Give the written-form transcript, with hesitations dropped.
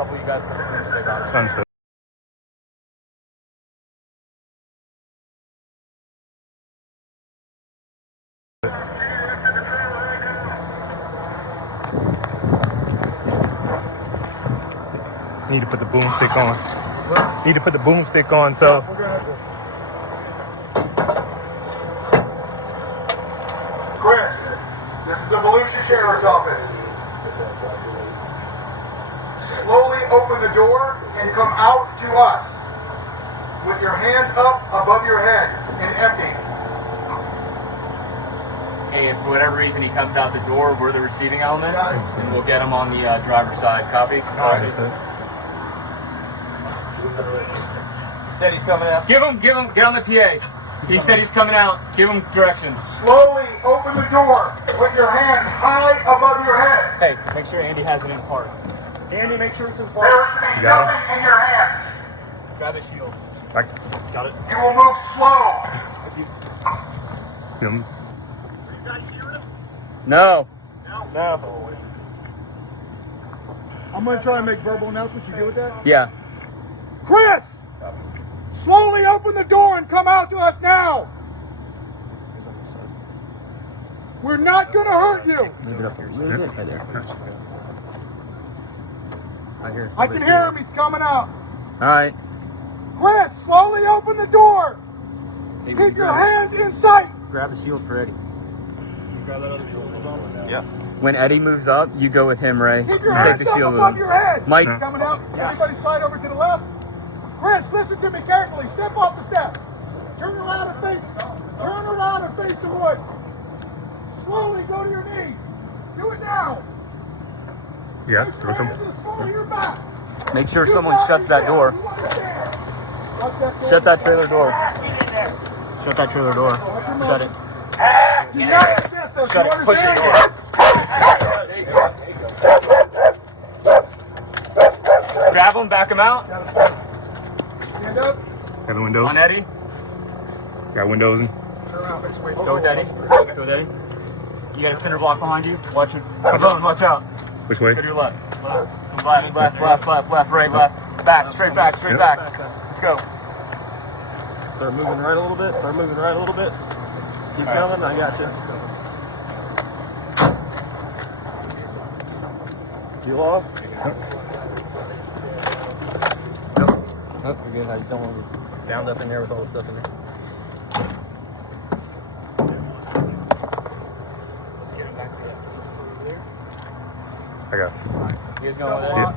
couple of you guys put the broomstick on it. Understood. Need to put the boomstick on. What? Need to put the boomstick on, so. We're gonna have to. Chris, this is the Volusia Sheriff's Office. Slowly open the door and come out to us with your hands up above your head and empty. Hey, if for whatever reason he comes out the door, we're the receiving element, Got it. and we'll get him on the driver's side. Copy? He said he's coming out. Get on the PA. He said he's coming out. Give him directions. Slowly open the door with your hands high above your head. Hey, make sure Andy has it in park. Andy, make sure it's in park. There is to be nothing in your hand. Grab the shield. Got it. You will move slow. No. No. I'm going to try and make verbal announcements. You deal with that? Yeah. Chris! Slowly open the door and come out to us now! We're not going to hurt you! Move it up here. Move it. Right there. I can hear him. He's coming out. All right. Chris, slowly open the door! Keep your hands in sight! Grab the shield for Eddie. Grab that other shield. Yeah. When Eddie moves up, you go with him, Ray. Keep your You take hands the up shield with above him. your head! Mike. He's coming out. Everybody slide over to the left. Chris, listen to me carefully. Step off the steps. Turn around and face the woods. Slowly go to your knees. Do it now. Yeah, Place your hands to the small of your back. Make sure You someone got shuts it, that Sam. door. You understand? Watch that door. Shut that trailer door. Shut that trailer door. Shut it. Do not resist us. Shut You it. Push the understand? door. Grab him, back him out. Stand up. Got the windows. On Eddie. Got windows in. Turn around, face away. Go with Eddie. Go with Eddie. You got a cinder block behind you. Watch it. Run, watch out. Which way? Go to your left. Left, right, left. Back, straight back. Let's go. Start moving right a little bit. Keep coming. I got you. You off? Nope, you're good. I just don't want to get bound up in there with all the stuff in there. Let's get him back to that. I got it. You guys going with Eddie? Yeah.